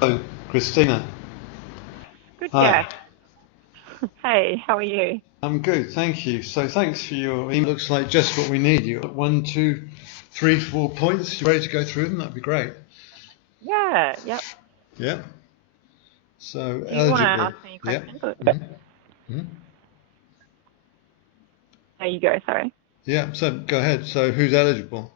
Oh, Christina. Good Hi. guess. Hey, how are you? I'm good, thank you. So thanks for your email. Looks like just what we need. You got one, two, three, 4 points. You ready to go through them? That'd be great. Yeah, yep. Yeah. So Do you want to eligible. ask me Yeah. questions? Or... hmm hmm There you go, sorry. Yeah. So go ahead. So who's eligible?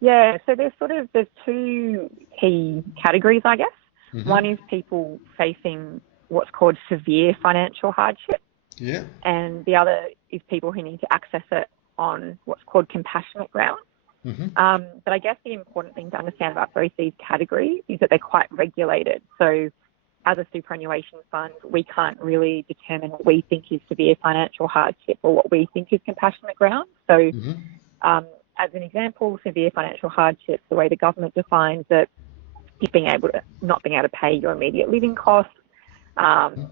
Yeah, so there's two key categories, I guess. hmm One is people facing what's called severe financial hardship, Yeah. and the other is people who need to access it on what's called compassionate grounds. hmm But I guess the important thing to understand about both these categories is that they're quite regulated. So as a superannuation fund, we can't really determine what we think is severe financial hardship or what we think is compassionate grounds. So, hmm um, as an example, severe financial hardship, the way the government defines it, is not being able to pay your immediate living costs.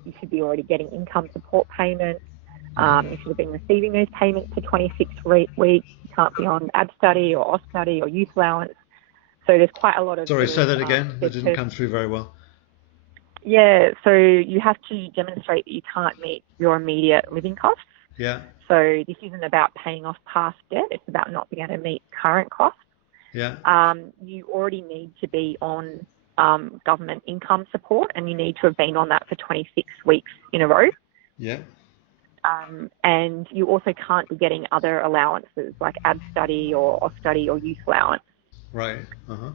You should be already getting income support payments. You should have been receiving those payments for 26 weeks. You can't be on ab study or off study or youth allowance. So there's quite a lot of Sorry, sort say of that again. That didn't there's come through very well. Yeah, so you have to demonstrate that you can't meet your immediate living costs. Yeah. So this isn't about paying off past debt, it's about not being able to meet current costs. Yeah. You already need to be on government income support, and you need to have been on that for 26 weeks in a row. Yeah. And you also can't be getting other allowances like ab study or off study or youth allowance. Right. Uh-huh.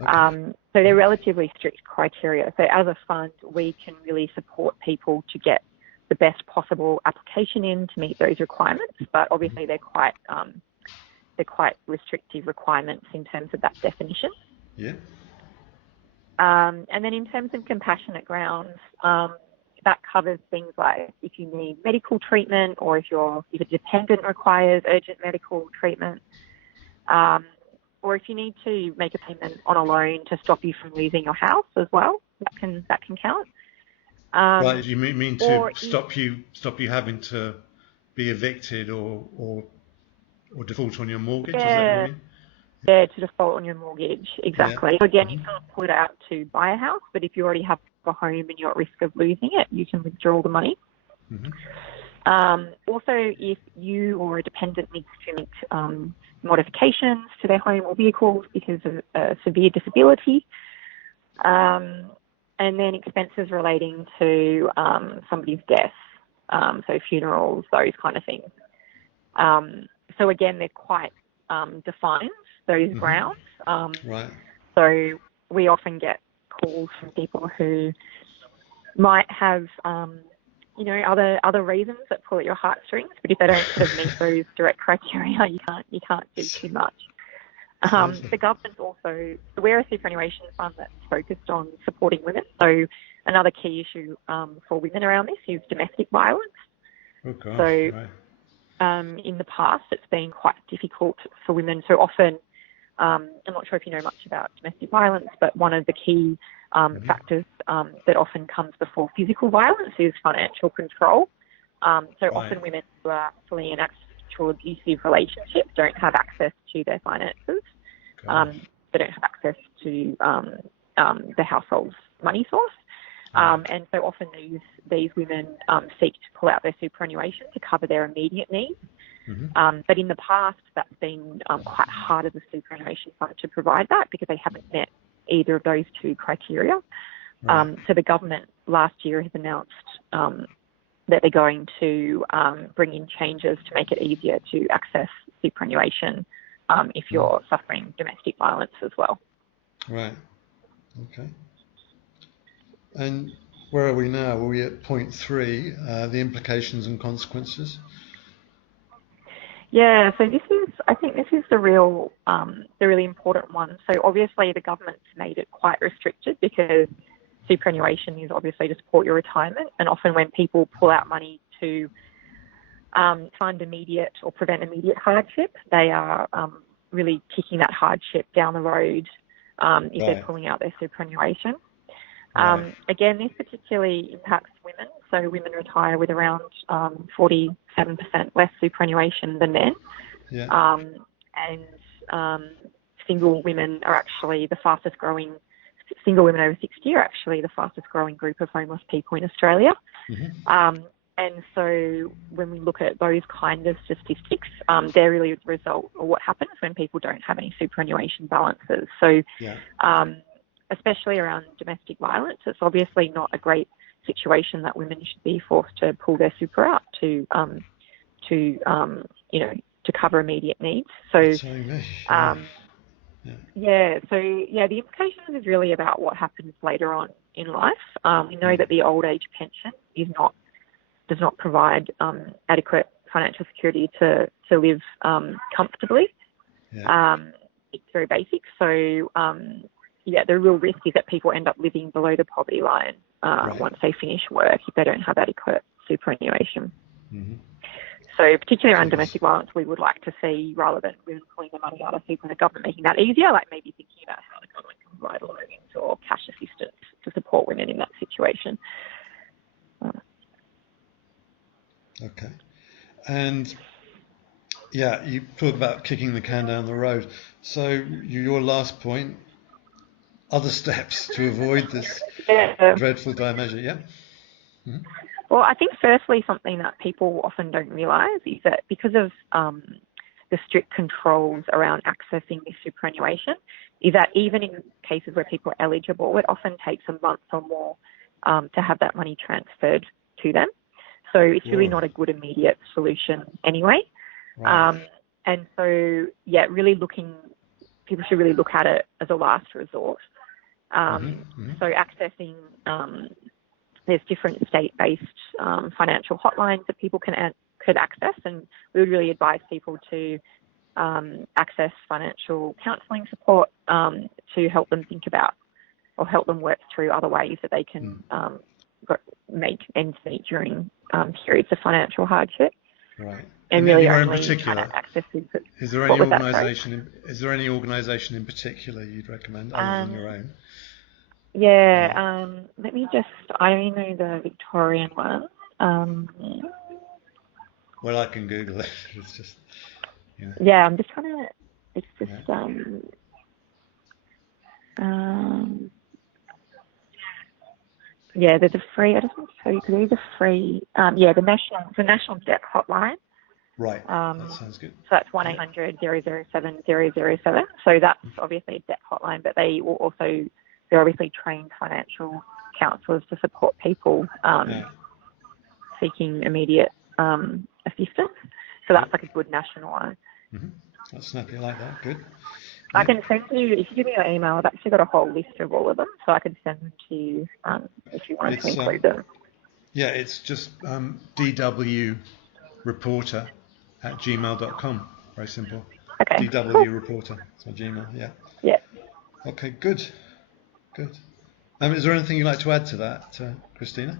Okay. So they're relatively strict criteria. So as a fund, we can really support people to get the best possible application in to meet those requirements. But obviously, they're quite restrictive requirements in terms of that definition. Yeah. And then in terms of compassionate grounds, that covers things like if you need medical treatment or if a dependent requires urgent medical treatment. Or if you need to make a payment on a loan to stop you from losing your house as well, that can count. Right. Um, You mean to or if, stop you having to be evicted or default on your mortgage? Is that what you yeah, mean? yeah, to default on your mortgage, Yeah. exactly. So again, you hmm can't pull it out to buy a house, but if you already have a home and you're at risk of losing it, you can withdraw the money. hmm Also, if you or a dependent needs to make modifications to their home or vehicles because of a severe disability, um, and then expenses relating to somebody's death, so funerals, those kind of things. So again, they're quite defined, those hmm grounds. Right. So we often get calls from people who might have, other reasons that pull at your heartstrings, but if they don't sort of meet those direct criteria, you can't do too much. Certainly. The government also, we're a superannuation fund that's focused on supporting women. So another key issue for women around this is domestic violence. Oh gosh. So Right. in the past, it's been quite difficult for women. So often, I'm not sure if you know much about domestic violence, but one of the key hmm factors that often comes before physical violence is financial control. So Right. often women who are fully in actual abusive relationships don't have access to their finances. Gosh. They don't have access to the household's money source. Right. And so often these women seek to pull out their superannuation to cover their immediate needs. hmm But in the past, that's been quite hard as a superannuation fund to provide that because they haven't met either of those two criteria. Right. So the government last year has announced that they're going to bring in changes to make it easier to access superannuation if Mhm. you're suffering domestic violence as well. Right. Okay. And where are we now? Are we at point three? The implications and consequences. Yeah, so I think this is the really important one. So obviously the government's made it quite restricted because superannuation is obviously to support your retirement, and often when people pull out money to fund immediate or prevent immediate hardship, they are really kicking that hardship down the road if they're Right. pulling out their superannuation. Right. Again, this particularly impacts women. So women retire with around 47% less superannuation than men. Yeah. And single women are actually the fastest growing, single women over 60 are actually the fastest growing group of homeless people in Australia. And so when we look at those kind of statistics, they're really the result of what happens when people don't have any superannuation balances. So especially around domestic violence, it's obviously not a great situation that women should be forced to pull their super out to cover immediate needs. So the implications is really about what happens later on in life. We know that the old age pension does not provide adequate financial security to live comfortably. It's very basic. So the real risk is that people end up living below the poverty line once they finish work if they don't have adequate superannuation. So particularly around domestic violence, we would like to see, rather than women pulling the money out of people, the government making that easier, like maybe thinking about how the government can provide loans or cash assistance to support women in that situation. Okay. And you talk about kicking the can down the road. So your last point, other steps to avoid this dreadful dire measure, Well, I think firstly something that people often don't realise is that because of the strict controls around accessing this superannuation, is that even in cases where people are eligible, it often takes a month or more to have that money transferred to them. So it's really not a good immediate solution anyway. And so, people should really look at it as a last resort. So accessing, there's different state-based financial hotlines that people could access, and we would really advise people to access financial counselling support to help them think about or help them work through other ways that they can make ends meet during periods of financial hardship. Right. And really anywhere only in particular, access is there any organisation? Is there any organisation in particular you'd recommend other than your own? Let me just. I only know the Victorian one. Well, I can Google it. It's just. I'm just trying to. It's just. There's a free. I just want to tell you because there's a free. The national debt hotline. Right. That sounds good. So that's 1-800-007-007. So that's obviously a debt hotline, but they're obviously trained financial counsellors to support people seeking immediate assistance. So that's like a good national one. That's snappy, I like that. Good. I can send you, if you give me your email, I've actually got a whole list of all of them, so I can send them to you if you wanted to include them. It's just dwreporter@gmail.com. Very simple. Okay. dwreporter. That's my Gmail. Yeah. Okay, good. Is there anything you'd like to add to that, Christina?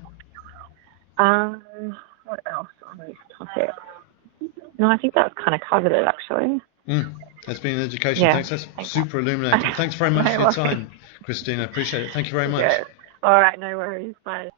What else on this topic? No, I think that's kind of covered it, actually. It's been an education. Thanks. That's super illuminating. Thanks very much for your time, Christina. Appreciate it. Thank you very much. All right, no worries. Bye.